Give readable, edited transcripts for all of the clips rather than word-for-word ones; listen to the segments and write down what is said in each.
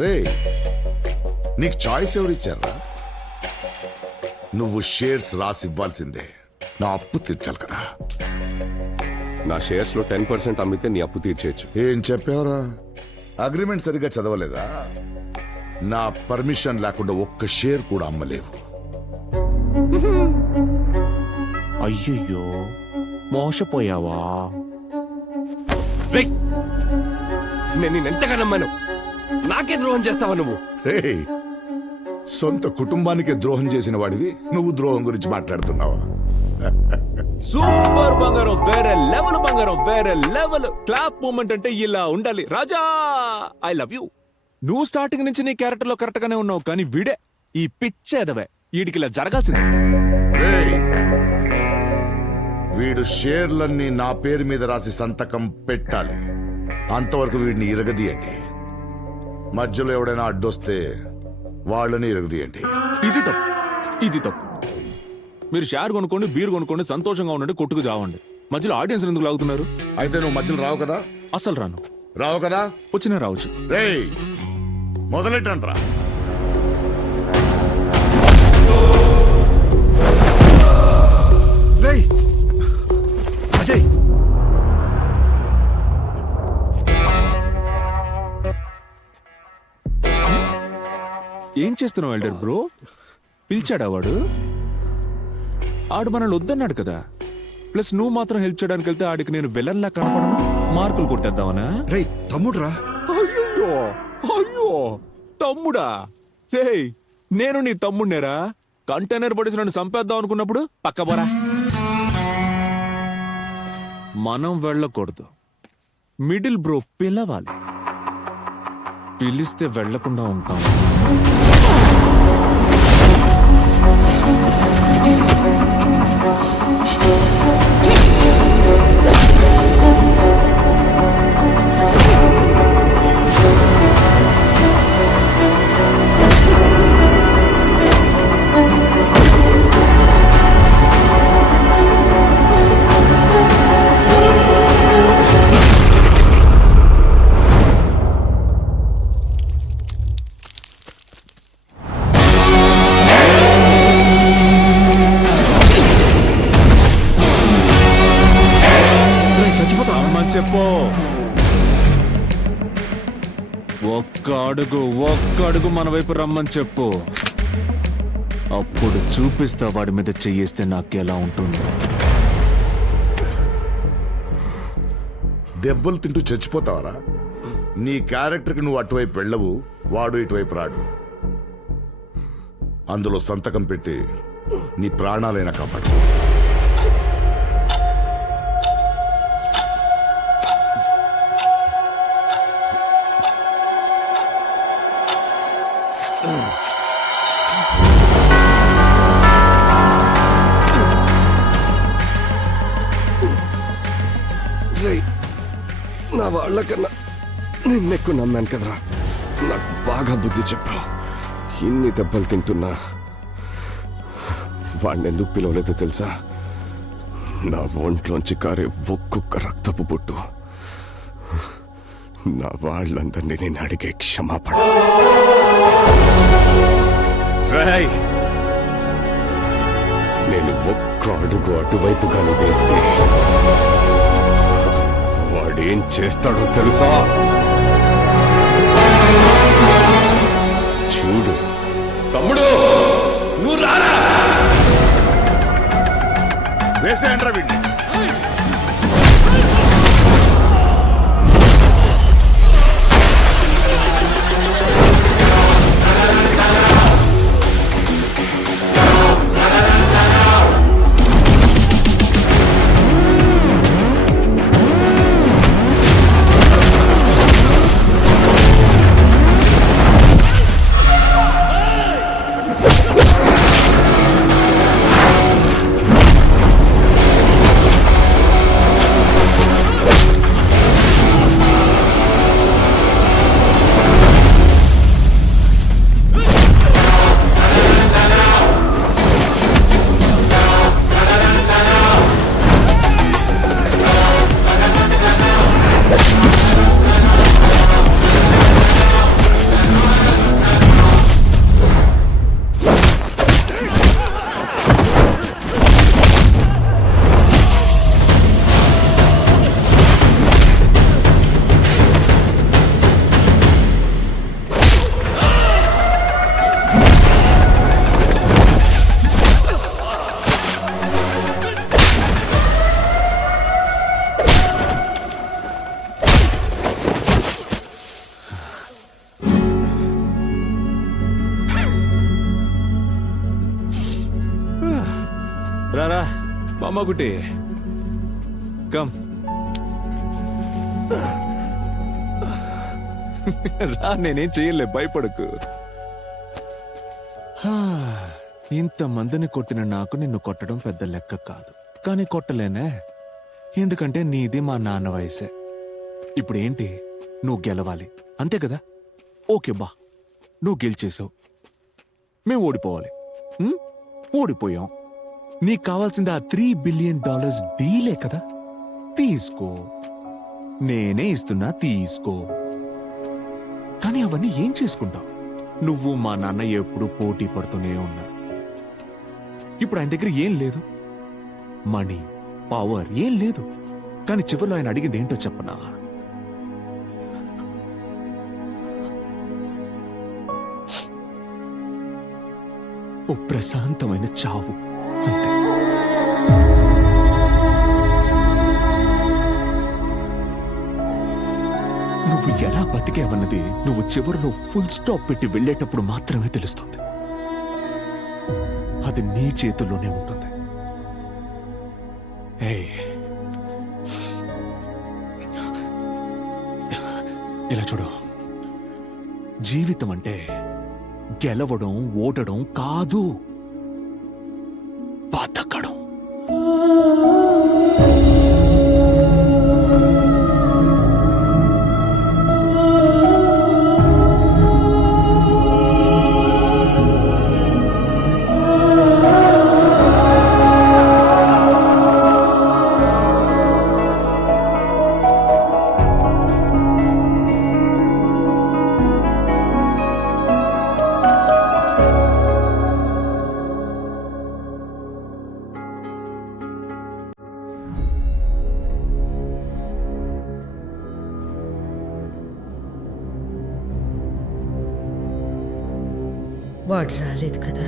రే, నీకు చాయిస్ ఎవరిచ్చారా? నువ్వు షేర్స్ రాసి ఇవ్వాల్సిందే. నా అప్పు తీర్చాలి కదా. నా షేర్స్ లో 10% అమ్మితే నీ అప్పు తీర్చేయచ్చు. ఏం చెప్పావరా? అగ్రిమెంట్ సరిగ్గా చదవలేదా? నా పర్మిషన్ లేకుండా ఒక్క షేర్ కూడా అమ్మలేవు. అయ్యయ్యో, మోసపోయావా? రేయ్, నేను నిన్నెంతగా నమ్మాను. నాకే ద్రోహం చేస్తావా నువ్వు? రే, సొంత కుటుంబానికే ద్రోహం చేసిన వాడివి నువ్వు ద్రోహం గురించి మాట్లాడుతున్నావా? సూపర్ బంగారం, వేరే లెవెల్ బంగారం, వేరే లెవెల్. క్లాప్ మూమెంట్ అంటే ఇలా ఉండాలి. రాజా, ఐ లవ్ యూ. నువ్వు స్టార్టింగ్ నుంచి నీ క్యారెక్టర్ లో కరెక్ట్ గానే ఉన్నావు, కానీ వీడే ఈ పిచ్చేదవే. వీడికి ఇలా జరగాల్సిందే. రేయ్, వీడు షేర్లన్నీ నా పేరు మీద రాసి సంతకం పెట్టాలి. అంతవరకు వీడిని ఇరగదీయండి. మధ్యలో ఎవడైనా అడ్డొస్తే వాళ్ళని ఇరగదీయండి. ఇది తప్పు, ఇది తప్పు. మీరు షేర్ కొనుక్కోండి, బీర్ కొనుక్కోండి, సంతోషంగా ఉండండి, కొట్టుకు చావండి. మధ్యలో ఆడియన్స్ ఎందుకు లాగుతున్నారు? అయితే నువ్వు మధ్యలో రావు కదా? అసలు రాను. రావు కదా? వచ్చినా రావచ్చు. రేయ్, మొదలెట్టండ్రా. రేయ్ అజయ్, ఏం చేస్తున్నావు ఎల్డర్ బ్రో? పిలిచాడా వాడు? ఆడు మనల్ని వద్దన్నాడు కదా. ప్లస్ నువ్వు మాత్రం హెల్ప్ చేయడానికి వెళ్తే ఆడికి నేను విలన్లా కనపడను, మార్కులు కొట్టేద్దామనా? రేయ్ తమ్ముడురా. అయ్యో, అయ్యో, తమ్ముడా? రేయ్, నేను నీ తమ్ముడినేరా. కంటైనర్ పడేసి నన్ను చంపేద్దాం అనుకున్నప్పుడు పక్కబోరా. మనం వెళ్ళకూడదు, మిడిల్ బ్రో పిలవాలి. పిలిస్తే వెళ్లకుండా ఉంటాం. చెప్పు. ఒక్క అడుగు మన వైపు రమ్మని చెప్పు. అప్పుడు చూపిస్తా వాడి మీద చెయ్యేస్తే నాకెలా ఉంటుందో. దెబ్బలు తింటూ చచ్చిపోతావరా? నీ క్యారెక్టర్కి నువ్వు అటువైపు వెళ్ళవు, వాడు ఇటువైపు రాడు. అందులో సంతకం పెట్టి నీ ప్రాణాలైనా కాపాడు. నా వాళ్ళకన్నా నిన్నెక్కువ నమ్మాను కదరా. నాకు బాగా బుద్ధి చెప్పావు. ఇన్ని దెబ్బలు తింటున్నా వాడిని ఎందుకు పిలవలేదో తెలుసా? నా ఒంట్లోంచి కారే ఒక్కొక్క రక్తపు బొట్టు నా వాళ్ళందరినీ నేను అడిగే క్షమాపణ. నేను ఒక్క అడుగు అటువైపుగానే వేస్తే వాడేం చేస్తాడో తెలుసా? చూడు తమ్ముడు, నువ్వు రారా. వేసేయండ్రా వీడిని. రారా మామగుటి కమ్ రా, నేనేం చేయలే, భయపడకు. ఇంతమందిని కొట్టిన నాకు నిన్ను కొట్టడం పెద్ద లెక్క కాదు, కానీ కొట్టలేనే, ఎందుకంటే నీది మా నాన్న వయసే. ఇప్పుడు ఏంటి, నువ్వు గెలవాలి అంతే కదా? ఓకే బా, నువ్వు గెలిచేసావు, మేము ఓడిపోవాలి. ఓడిపోయాం. నీకు కావాల్సింది ఆ $3 బిలియన్ డీలే కదా? తీసుకో, నేనే ఇస్తున్నా, తీసుకో. కానీ అవన్నీ ఏం చేసుకుంటావు? నువ్వు మా నాన్న ఎప్పుడు పోటీ పడుతూనే ఉన్నారు. ఇప్పుడు ఆయన దగ్గర ఏం లేదు, మనీ, పవర్ ఏం లేదు. కానీ చివరిలో ఆయన అడిగింది ఏంటో చెప్పనా? ఓ ప్రశాంతమైన చావు, అంతే. నువ్వు ఎలా బతికేవన్నది నువ్వు చివరిలో ఫుల్ స్టాప్ పెట్టి వెళ్ళేటప్పుడు మాత్రమే తెలుస్తుంది. అది నీ చేతుల్లోనే ఉంటుంది. ఏయ్, ఇలా చూడు, జీవితం అంటే గెలవడం ఓటడం కాదు, బతకడం. వాడు రాలేదు కదా.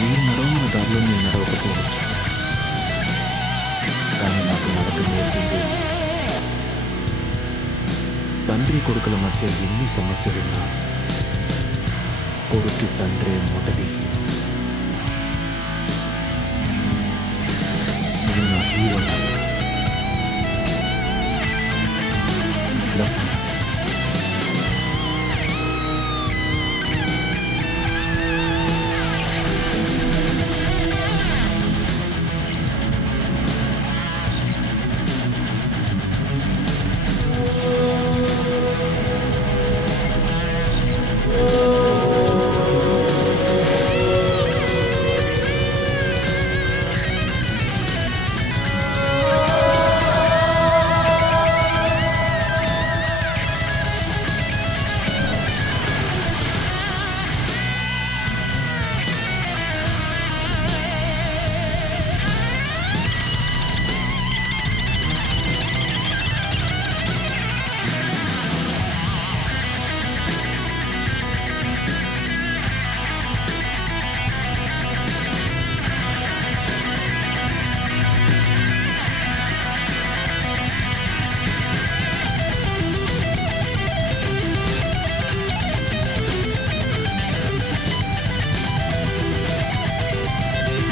మీరు నడవని దారిలో నేను నడవకపోవచ్చు, కానీ నాకు నడక నేర్పింది. తండ్రి కొడుకుల మధ్య ఎన్ని సమస్యలున్నా కొడుక్కి తండ్రే మొదటి. హీరో. Love you.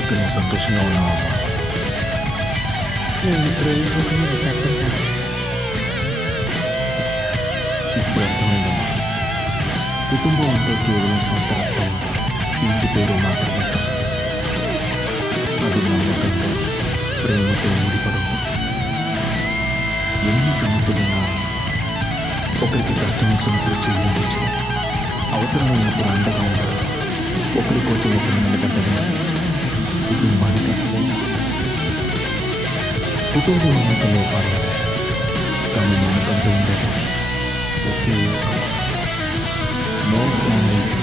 ఇక్కడ నువ్వు సంతోషంగా ఉన్నావా? నేను ఇప్పుడు ఏం చేసినా నీకు అర్థం కాదు. ఇప్పుడు అర్థమైందమ్మా. కుటుంబం అంటే కేవలం సొంత రక్తం, ఇంటి పేరు మాత్రమే కాదు. అది నమ్మకంతో, ప్రేమతో ముడిపడవు. ఎన్ని సమస్యలున్నా ఒకరికి కష్టం వచ్చినప్పుడు చెల్లించు, అవసరమైనప్పుడు అండగా ఉండదు. ఒకరి కోసం ఒకరు నిలబడ్డగా కుటుంబానికి అసలైన కుటుంబం అనేక లోపాలు, కానీ మనకంటూ ఉండదు ఒకే నో ఫ్యామిలీస్